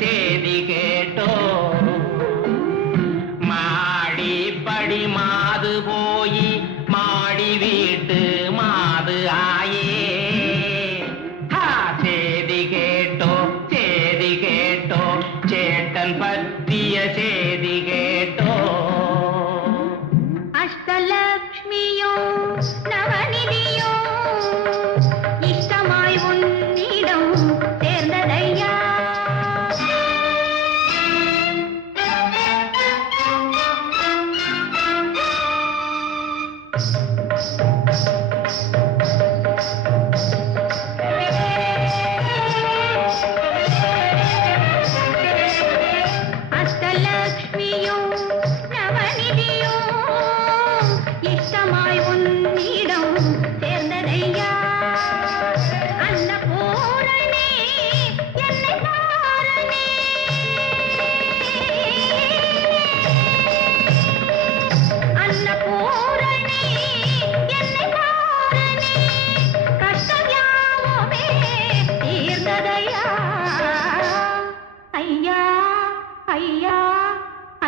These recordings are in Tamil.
சேதி கேட்டோ மாடி படி மாது போய் மாடி வீட்டு மாது ஆயே சேதி கேட்டோ சேட்டன் பத்திய சேதி கேட்டோ அஷ்டலக்ஷ்மியோ நவநிதியோ இஷ்டமாய் உன்னிடம் சேர்ந்ததையா அஷ்டலக்ஷ்மியோ நவநிதியோ இஷ்டமாய் உன்னிடம் சேர்ந்ததையா அன்னபூரணே என்னை பாரணே அன்னபூரணே என்னை பாரணே கஷ்டம் யாவுமே தீர்ந்ததையா ஐயா ஐயா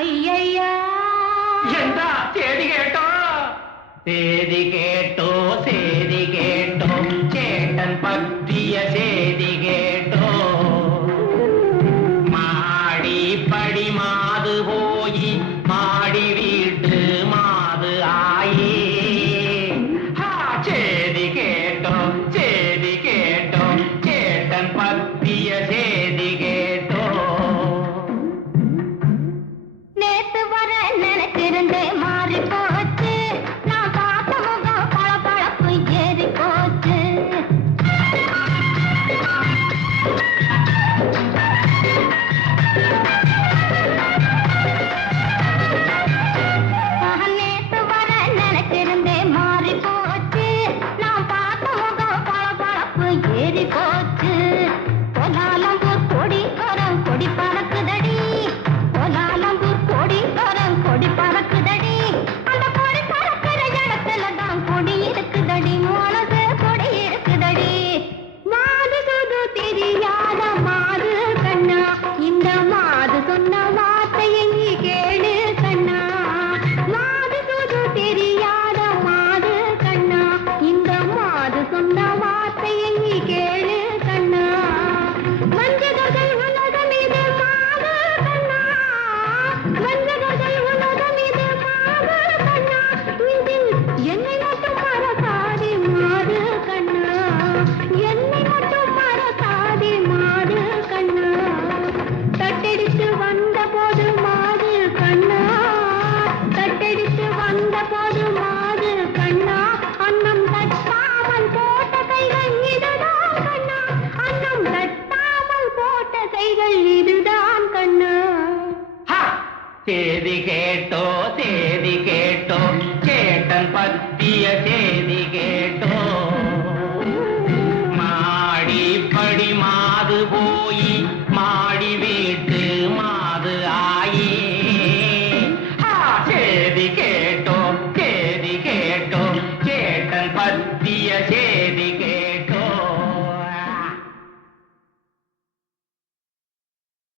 ஐயா എന്താ ചേടി കേട്ടോ